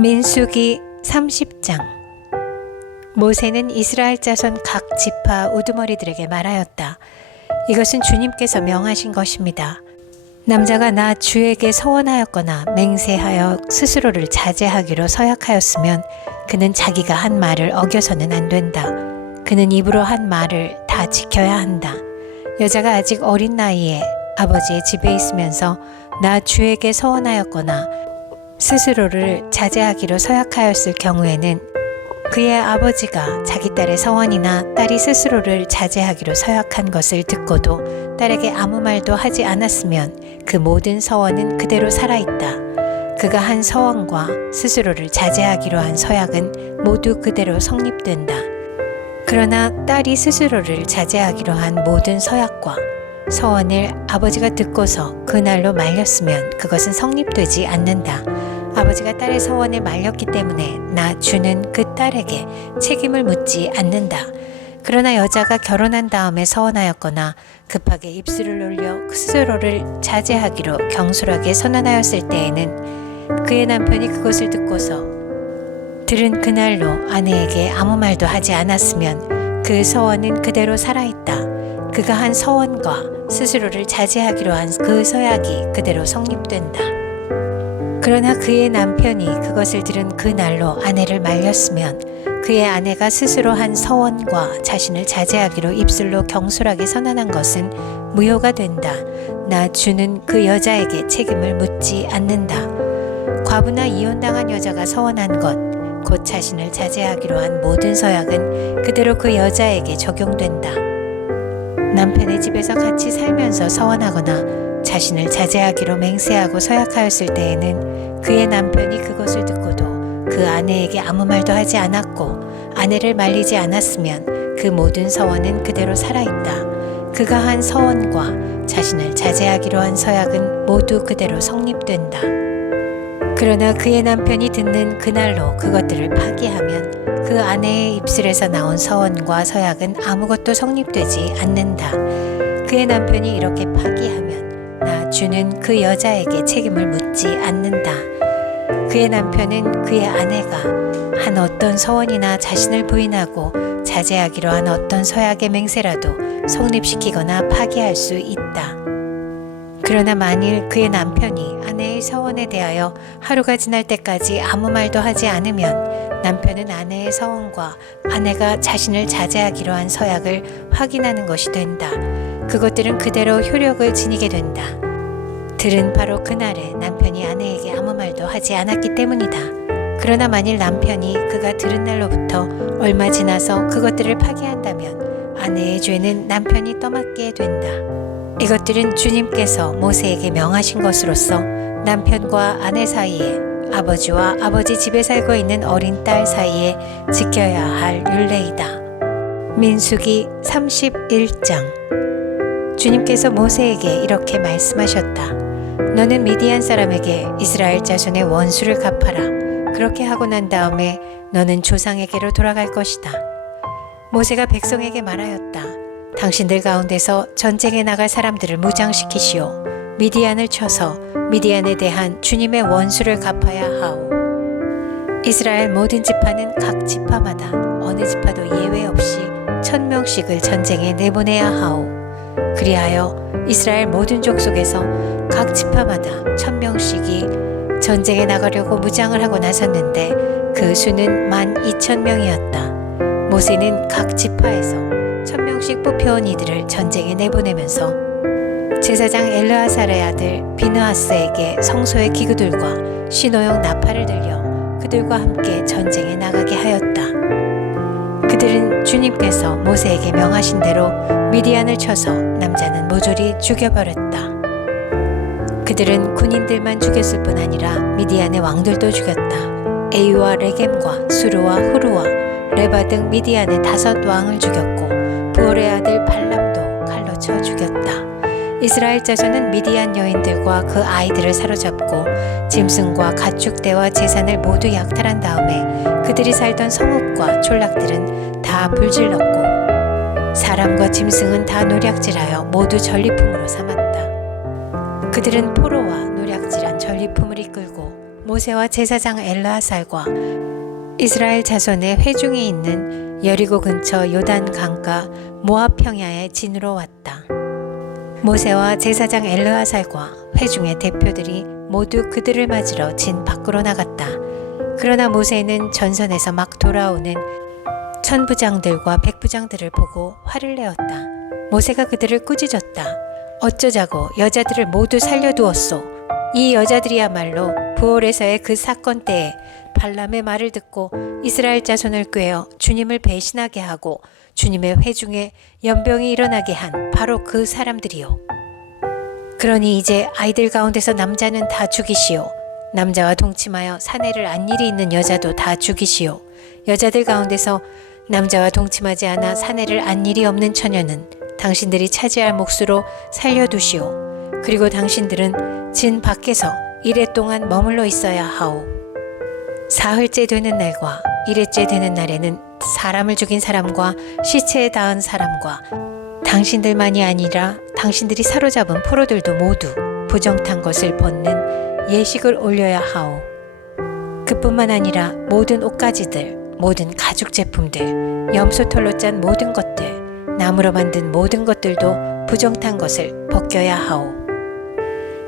민수기 30장. 모세는 이스라엘 자손 각 지파 우두머리들에게 말하였다. 이것은 주님께서 명하신 것입니다. 남자가 나 주에게 서원하였거나 맹세하여 스스로를 자제하기로 서약하였으면 그는 자기가 한 말을 어겨서는 안 된다. 그는 입으로 한 말을 다 지켜야 한다. 여자가 아직 어린 나이에 아버지의 집에 있으면서 나 주에게 서원하였거나 스스로를 자제하기로 서약하였을 경우에는 그의 아버지가 자기 딸의 서원이나 딸이 스스로를 자제하기로 서약한 것을 듣고도 딸에게 아무 말도 하지 않았으면 그 모든 서원은 그대로 살아있다. 그가 한 서원과 스스로를 자제하기로 한 서약은 모두 그대로 성립된다. 그러나 딸이 스스로를 자제하기로 한 모든 서약과 서원을 아버지가 듣고서 그날로 말렸으면 그것은 성립되지 않는다. 아버지가 딸의 서원을 말렸기 때문에 나 주는 그 딸에게 책임을 묻지 않는다. 그러나 여자가 결혼한 다음에 서원하였거나 급하게 입술을 올려 스스로를 자제하기로 경솔하게 선언하였을 때에는 그의 남편이 그것을 듣고서 들은 그날로 아내에게 아무 말도 하지 않았으면 그 서원은 그대로 살아있다. 그가 한 서원과 스스로를 자제하기로 한 그 서약이 그대로 성립된다. 그러나 그의 남편이 그것을 들은 그 날로 아내를 말렸으면 그의 아내가 스스로 한 서원과 자신을 자제하기로 입술로 경솔하게 선언한 것은 무효가 된다. 나 주는 그 여자에게 책임을 묻지 않는다. 과부나 이혼당한 여자가 서원한 것, 곧 자신을 자제하기로 한 모든 서약은 그대로 그 여자에게 적용된다. 남편의 집에서 같이 살면서 서원하거나 자신을 자제하기로 맹세하고 서약하였을 때에는 그의 남편이 그것을 듣고도 그 아내에게 아무 말도 하지 않았고 아내를 말리지 않았으면 그 모든 서원은 그대로 살아있다. 그가 한 서원과 자신을 자제하기로 한 서약은 모두 그대로 성립된다. 그러나 그의 남편이 듣는 그날로 그것들을 파기하면 그 아내의 입술에서 나온 서원과 서약은 아무것도 성립되지 않는다. 그의 남편이 이렇게 파기하면 나 주는 그 여자에게 책임을 묻지 않는다. 그의 남편은 그의 아내가 한 어떤 서원이나 자신을 부인하고 자제하기로 한 어떤 서약의 맹세라도 성립시키거나 파기할 수 있다. 그러나 만일 그의 남편이 아내의 서원에 대하여 하루가 지날 때까지 아무 말도 하지 않으면 남편은 아내의 서원과 아내가 자신을 자제하기로 한 서약을 확인하는 것이 된다. 그것들은 그대로 효력을 지니게 된다. 들은 바로 그날에 남편이 아내에게 아무 말도 하지 않았기 때문이다. 그러나 만일 남편이 그가 들은 날로부터 얼마 지나서 그것들을 파기한다면 아내의 죄는 남편이 떠맡게 된다. 이것들은 주님께서 모세에게 명하신 것으로서 남편과 아내 사이에 아버지와 아버지 집에 살고 있는 어린 딸 사이에 지켜야 할 율례이다. 민수기 31장. 주님께서 모세에게 이렇게 말씀하셨다. 너는 미디안 사람에게 이스라엘 자손의 원수를 갚아라. 그렇게 하고 난 다음에 너는 조상에게로 돌아갈 것이다. 모세가 백성에게 말하였다. 당신들 가운데서 전쟁에 나갈 사람들을 무장시키시오. 미디안을 쳐서 미디안에 대한 주님의 원수를 갚아야 하오. 이스라엘 모든 지파는 각 지파마다 어느 지파도 예외 없이 1000명씩을 전쟁에 내보내야 하오. 그리하여 이스라엘 모든 족속에서 각 지파마다 1000명씩이 전쟁에 나가려고 무장을 하고 나섰는데 그 수는 12,000명이었다. 모세는 각 지파에서 1000명씩 뽑혀온 이들을 전쟁에 내보내면서 제사장 엘르아살의 아들 비느하스에게 성소의 기구들과 신호용 나팔을 들려 그들과 함께 전쟁에 나가게 하였다. 그들은 주님께서 모세에게 명하신 대로 미디안을 쳐서 남자는 모조리 죽여버렸다. 그들은 군인들만 죽였을 뿐 아니라 미디안의 왕들도 죽였다. 에유와 레겜과 수르와 후르와 레바 등 미디안의 5 왕을 죽였고 부올의 아들 발람도 칼로 쳐 죽였다. 이스라엘 자손은 미디안 여인들과 그 아이들을 사로잡고 짐승과 가축대와 재산을 모두 약탈한 다음에 그들이 살던 성읍과 촌락들은 다 불질렀고 사람과 짐승은 다 노략질하여 모두 전리품으로 삼았다. 그들은 포로와 노략질한 전리품을 이끌고 모세와 제사장 엘르아살과 이스라엘 자손의 회중이 있는 여리고 근처 요단 강가 모압 평야의 진으로 왔다. 모세와 제사장 엘르아살과 회중의 대표들이 모두 그들을 맞으러 진 밖으로 나갔다. 그러나 모세는 전선에서 막 돌아오는 천부장들과 백부장들을 보고 화를 내었다. 모세가 그들을 꾸짖었다. 어쩌자고 여자들을 모두 살려두었소. 이 여자들이야말로 부올에서의 그 사건 때에 발람의 말을 듣고 이스라엘 자손을 꾀어 주님을 배신하게 하고 주님의 회중에 연병이 일어나게 한 바로 그 사람들이요. 그러니 이제 아이들 가운데서 남자는 다 죽이시오. 남자와 동침하여 사내를 안 일이 있는 여자도 다 죽이시오. 여자들 가운데서 남자와 동침하지 않아 사내를 안 일이 없는 처녀는 당신들이 차지할 몫으로 살려두시오. 그리고 당신들은 진 밖에서 이래 동안 머물러 있어야 하오. 사흘째 되는 날과 일회째 되는 날에는 사람을 죽인 사람과 시체에 닿은 사람과 당신들만이 아니라 당신들이 사로잡은 포로들도 모두 부정탄 것을 벗는 예식을 올려야 하오. 그뿐만 아니라 모든 옷가지들, 모든 가죽 제품들, 염소털로 짠 모든 것들, 나무로 만든 모든 것들도 부정탄 것을 벗겨야 하오.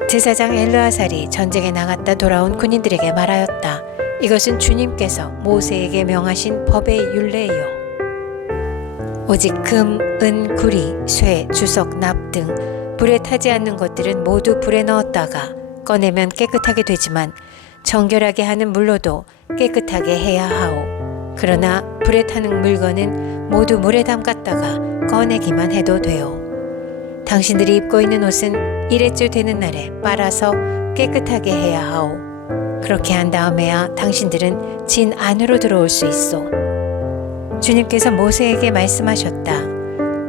제사장 엘르아살이 전쟁에 나갔다 돌아온 군인들에게 말하였다. 이것은 주님께서 모세에게 명하신 법의 율례이요. 오직 금, 은, 구리, 쇠, 주석, 납 등 불에 타지 않는 것들은 모두 불에 넣었다가 꺼내면 깨끗하게 되지만 정결하게 하는 물로도 깨끗하게 해야 하오. 그러나 불에 타는 물건은 모두 물에 담갔다가 꺼내기만 해도 돼요. 당신들이 입고 있는 옷은 일회째 되는 날에 빨아서 깨끗하게 해야 하오. 그렇게 한 다음에야 당신들은 진 안으로 들어올 수 있어. 주님께서 모세에게 말씀하셨다.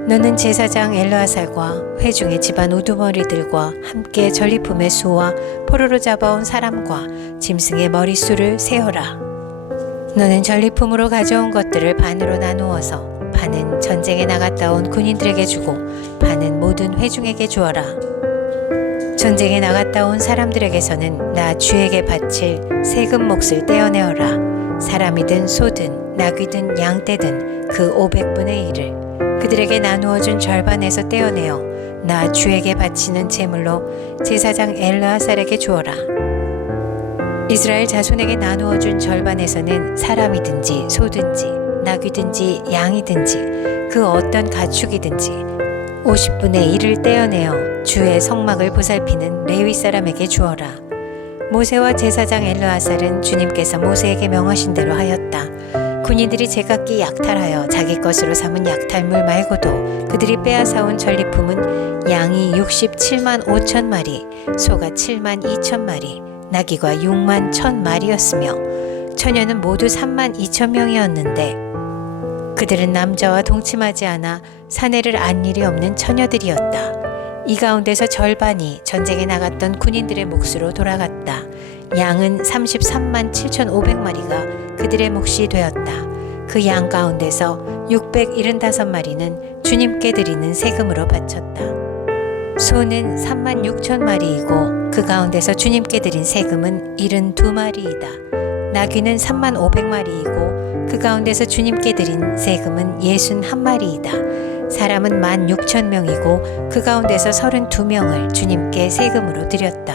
너는 제사장 엘르아살과 회중의 집안 우두머리들과 함께 전리품의 수와 포로로 잡아온 사람과 짐승의 머릿수를 세어라. 너는 전리품으로 가져온 것들을 반으로 나누어서 반은 전쟁에 나갔다 온 군인들에게 주고 반은 모든 회중에게 주어라. 전쟁에 나갔다 온 사람들에게서는 나 주에게 바칠 세금 몫을 떼어내어라. 사람이든 소든 나귀든 양떼든 그 500분의 1을 그들에게 나누어준 절반에서 떼어내어 나 주에게 바치는 제물로 제사장 엘르아살에게 주어라. 이스라엘 자손에게 나누어준 절반에서는 사람이든지 소든지 나귀든지 양이든지 그 어떤 가축이든지 50분의 1을 떼어내어 주의 성막을 보살피는 레위 사람에게 주어라. 모세와 제사장 엘르아살은 주님께서 모세에게 명하신 대로 하였다. 군인들이 제각기 약탈하여 자기 것으로 삼은 약탈물 말고도 그들이 빼앗아온 전리품은 양이 67만 5천 마리, 소가 7만 2천 마리, 나귀가 6만 1천 마리였으며 처녀는 모두 3만 2천 명이었는데 그들은 남자와 동침하지 않아 사내를 안 일이 없는 처녀들이었다. 이 가운데서 절반이 전쟁에 나갔던 군인들의 몫으로 돌아갔다. 양은 33만 7,500마리가 그들의 몫이 되었다. 그 양 가운데서 675마리는 주님께 드리는 세금으로 바쳤다. 소는 3만 6천 마리이고 그 가운데서 주님께 드린 세금은 72마리이다. 나귀는 3만 500마리이고 그 가운데서 주님께 드린 세금은 61마리이다. 사람은 16,000명이고 그 가운데서 32명을 주님께 세금으로 드렸다.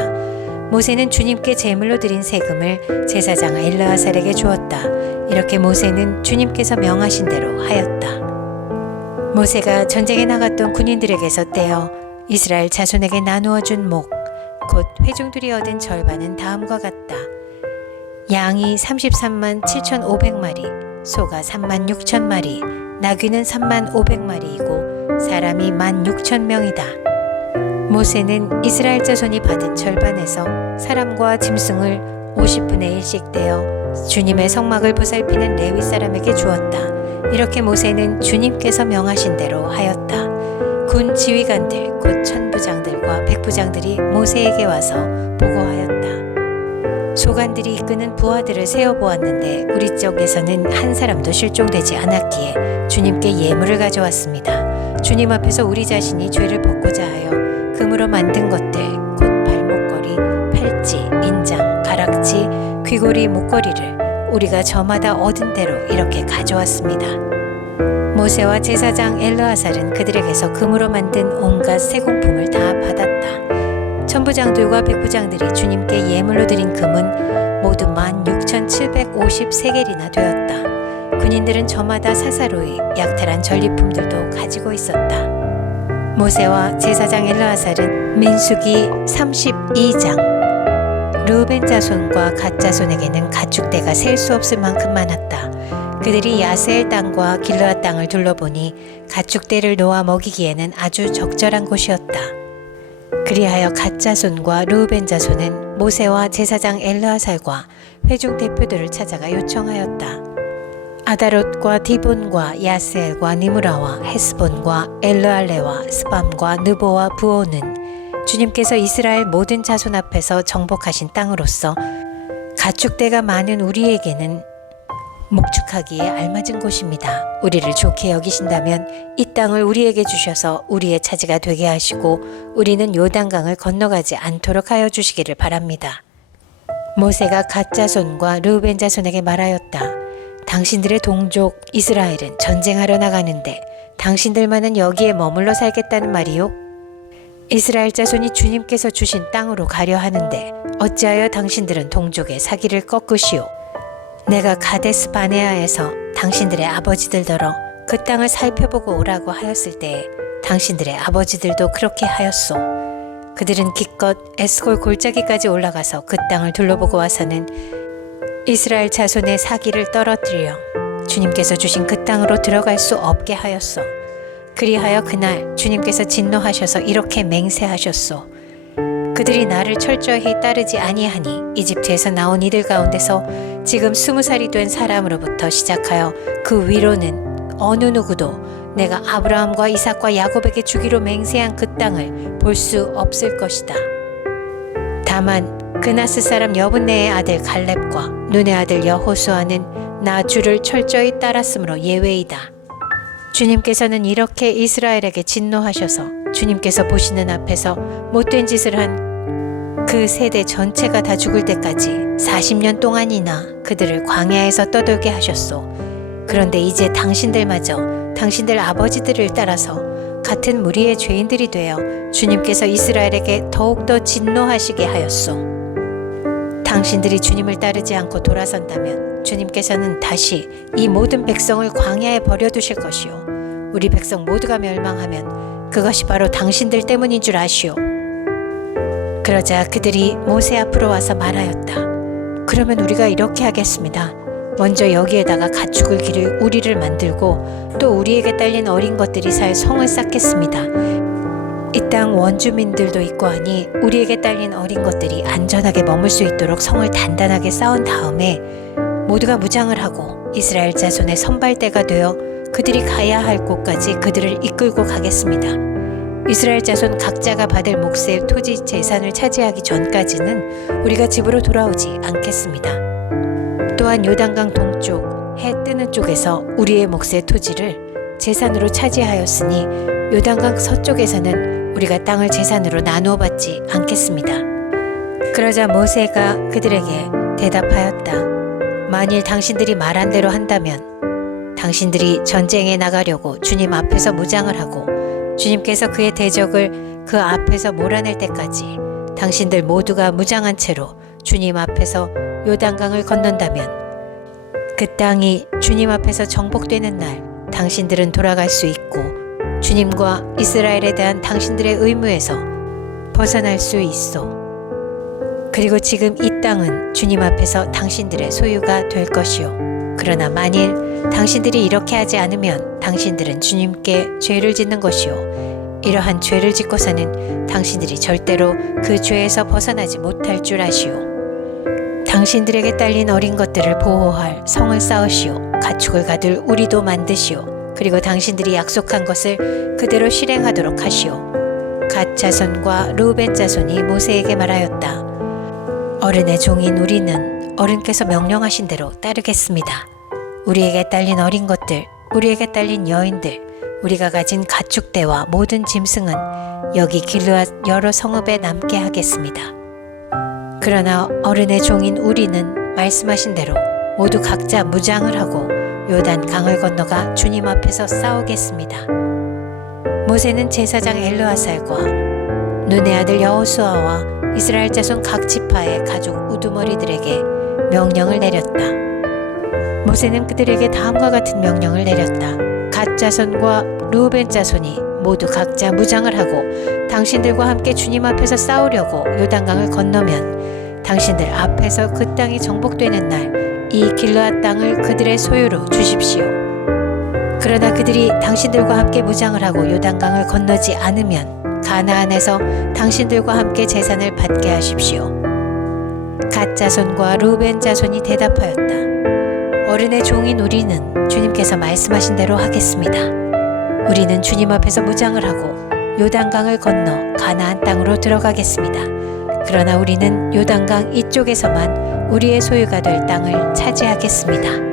모세는 주님께 제물로 드린 세금을 제사장 엘르아살에게 주었다. 이렇게 모세는 주님께서 명하신 대로 하였다. 모세가 전쟁에 나갔던 군인들에게서 떼어 이스라엘 자손에게 나누어 준 목, 곧 회중들이 얻은 절반은 다음과 같다. 양이 33만 7,500마리, 소가 3만 6천 마리, 나귀는 3만 500마리이고 사람이 16,000명이다. 모세는 이스라엘 자손이 받은 절반에서 사람과 짐승을 50분의 1씩 떼어 주님의 성막을 보살피는 레위 사람에게 주었다. 이렇게 모세는 주님께서 명하신 대로 하였다. 군 지휘관들 곧 천부장들과 백부장들이 모세에게 와서 보고하였다. 소관들이 이끄는 부하들을 세어보았는데 우리 쪽에서는 한 사람도 실종되지 않았기에 주님께 예물을 가져왔습니다. 주님 앞에서 우리 자신이 죄를 벗고자 하여 금으로 만든 것들 곧 발목걸이, 팔찌, 인장, 가락지, 귀고리 목걸이를 우리가 저마다 얻은 대로 이렇게 가져왔습니다. 모세와 제사장 엘르아살은 그들에게서 금으로 만든 온갖 세공품을 다 받았다. 천부장들과 백부장들이 주님께 예물로 드린 금은 모두 16,750세겔이나 되었다. 군인들은 저마다 사사로이 약탈한 전리품들도 가지고 있었다. 모세와 제사장 엘르아살은 민수기 32장 르우벤 자손과 갓 자손에게는 가축대가 셀 수 없을 만큼 많았다. 그들이 야세엘 땅과 길르앗 땅을 둘러보니 가축대를 놓아 먹이기에는 아주 적절한 곳이었다. 그리하여 갓 자손과 르우벤 자손은 모세와 제사장 엘르아살과 회중 대표들을 찾아가 요청하였다. 아다롯과 디본과 야스엘과 니므라와 헤스본과 엘르알레와 스밤과 느보와 부오는 주님께서 이스라엘 모든 자손 앞에서 정복하신 땅으로서 가축대가 많은 우리에게는 목축하기에 알맞은 곳입니다. 우리를 좋게 여기신다면 이 땅을 우리에게 주셔서 우리의 차지가 되게 하시고 우리는 요단강을 건너가지 않도록 하여 주시기를 바랍니다. 모세가 갓 자손과 르우벤 자손에게 말하였다. 당신들의 동족 이스라엘은 전쟁하러 나가는데 당신들만은 여기에 머물러 살겠다는 말이요? 이스라엘 자손이 주님께서 주신 땅으로 가려 하는데 어찌하여 당신들은 동족의 사기를 꺾으시오? 내가 가데스 바네아에서 당신들의 아버지들더러 그 땅을 살펴보고 오라고 하였을 때에 당신들의 아버지들도 그렇게 하였소. 그들은 기껏 에스골 골짜기까지 올라가서 그 땅을 둘러보고 와서는 이스라엘 자손의 사기를 떨어뜨려 주님께서 주신 그 땅으로 들어갈 수 없게 하였소. 그리하여 그날 주님께서 진노하셔서 이렇게 맹세하셨소. 그들이 나를 철저히 따르지 아니하니 이집트에서 나온 이들 가운데서 지금 20살이 된 사람으로부터 시작하여 그 위로는 어느 누구도 내가 아브라함과 이삭과 야곱에게 주기로 맹세한 그 땅을 볼 수 없을 것이다. 다만 그나스 사람 여분네의 아들 갈렙과 눈의 아들 여호수아는 나 주를 철저히 따랐으므로 예외이다. 주님께서는 이렇게 이스라엘에게 진노하셔서 주님께서 보시는 앞에서 못된 짓을 한 그 세대 전체가 다 죽을 때까지 40년 동안이나 그들을 광야에서 떠돌게 하셨소. 그런데 이제 당신들마저 당신들 아버지들을 따라서 같은 무리의 죄인들이 되어 주님께서 이스라엘에게 더욱더 진노하시게 하였소. 당신들이 주님을 따르지 않고 돌아선다면 주님께서는 다시 이 모든 백성을 광야에 버려두실 것이요. 우리 백성 모두가 멸망하면 그것이 바로 당신들 때문인 줄 아시오. 그러자 그들이 모세 앞으로 와서 말하였다. 그러면 우리가 이렇게 하겠습니다. 먼저 여기에다가 가축을 기를 우리를 만들고 또 우리에게 딸린 어린 것들이 살 성을 쌓겠습니다. 이 땅 원주민들도 있고 하니 우리에게 딸린 어린 것들이 안전하게 머물 수 있도록 성을 단단하게 쌓은 다음에 모두가 무장을 하고 이스라엘 자손의 선발대가 되어 그들이 가야 할 곳까지 그들을 이끌고 가겠습니다. 이스라엘 자손 각자가 받을 몫의 토지 재산을 차지하기 전까지는 우리가 집으로 돌아오지 않겠습니다. 또한 요단강 동쪽 해 뜨는 쪽에서 우리의 몫의 토지를 재산으로 차지하였으니 요단강 서쪽에서는 우리가 땅을 재산으로 나누어 받지 않겠습니다. 그러자 모세가 그들에게 대답하였다. 만일 당신들이 말한 대로 한다면 당신들이 전쟁에 나가려고 주님 앞에서 무장을 하고 주님께서 그의 대적을 그 앞에서 몰아낼 때까지 당신들 모두가 무장한 채로 주님 앞에서 요단강을 건넌다면 그 땅이 주님 앞에서 정복되는 날 당신들은 돌아갈 수 있고 주님과 이스라엘에 대한 당신들의 의무에서 벗어날 수 있어. 그리고 지금 이 땅은 주님 앞에서 당신들의 소유가 될 것이요. 그러나 만일 당신들이 이렇게 하지 않으면 당신들은 주님께 죄를 짓는 것이요. 이러한 죄를 짓고서는 당신들이 절대로 그 죄에서 벗어나지 못할 줄 아시오. 당신들에게 딸린 어린 것들을 보호할 성을 쌓으시오. 가축을 가둘 우리도 만드시오. 그리고 당신들이 약속한 것을 그대로 실행하도록 하시오. 갓 자손과 르우벤 자손이 모세에게 말하였다. 어른의 종인 우리는 어른께서 명령하신 대로 따르겠습니다. 우리에게 딸린 어린 것들, 우리에게 딸린 여인들, 우리가 가진 가축대와 모든 짐승은 여기 길르앗 여러 성읍에 남게 하겠습니다. 그러나 어른의 종인 우리는 말씀하신 대로 모두 각자 무장을 하고 요단 강을 건너가 주님 앞에서 싸우겠습니다. 모세는 제사장 엘르아살과 눈의 아들 여호수아와 이스라엘 자손 각 지파의 가족 우두머리들에게 명령을 내렸다. 모세는 그들에게 다음과 같은 명령을 내렸다. 갓 자손과 르우벤 자손이 모두 각자 무장을 하고 당신들과 함께 주님 앞에서 싸우려고 요단강을 건너면 당신들 앞에서 그 땅이 정복되는 날 이 길르앗 땅을 그들의 소유로 주십시오. 그러나 그들이 당신들과 함께 무장을 하고 요단강을 건너지 않으면 가나안에서 당신들과 함께 재산을 받게 하십시오. 갓 자손과 르우벤 자손이 대답하였다. 어른의 종인 우리는 주님께서 말씀하신 대로 하겠습니다. 우리는 주님 앞에서 무장을 하고 요단강을 건너 가나안 땅으로 들어가겠습니다. 그러나 우리는 요단강 이쪽에서만 우리의 소유가 될 땅을 차지하겠습니다.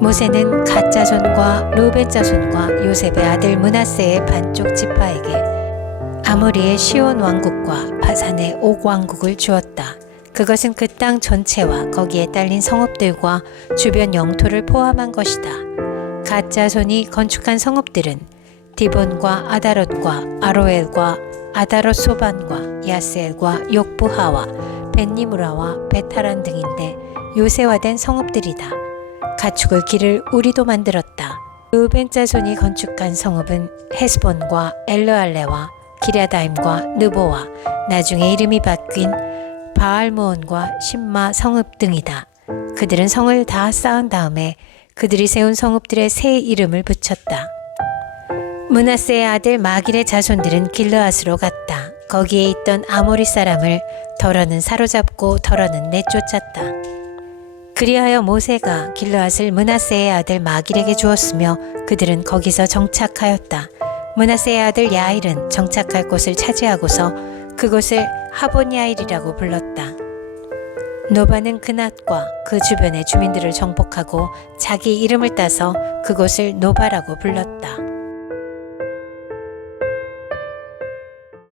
모세는 갓 자손과 르우벤 자손과 요셉의 아들 므낫세의 반쪽 지파에게 아모리의 시온 왕국과 바산의 옥 왕국을 주었다. 그것은 그 땅 전체와 거기에 딸린 성읍들과 주변 영토를 포함한 것이다. 갓 자손이 건축한 성읍들은 디본과 아다롯과 아로엘과 아다롯 소반과 야스엘과 욕부하와 벳니무라와 베타란 등인데 요새화된 성읍들이다. 가축을 기를 우리도 만들었다. 르우벤 자손이 건축한 성읍은 헤스본과 엘르알레와 기랴다임과 느보와 나중에 이름이 바뀐 바알무온과 심마 성읍 등이다. 그들은 성을 다 쌓은 다음에 그들이 세운 성읍들의 새 이름을 붙였다. 므낫세의 아들 마길의 자손들은 길르앗으로 갔다. 거기에 있던 아모리 사람을 더러는 사로잡고 더러는 내쫓았다. 그리하여 모세가 길르앗을 므낫세의 아들 마길에게 주었으며 그들은 거기서 정착하였다. 므낫세의 아들 야일은 정착할 곳을 차지하고서 그곳을 하본야일이라고 불렀다. 노바는 그낫과 그 주변의 주민들을 정복하고 자기 이름을 따서 그곳을 노바라고 불렀다.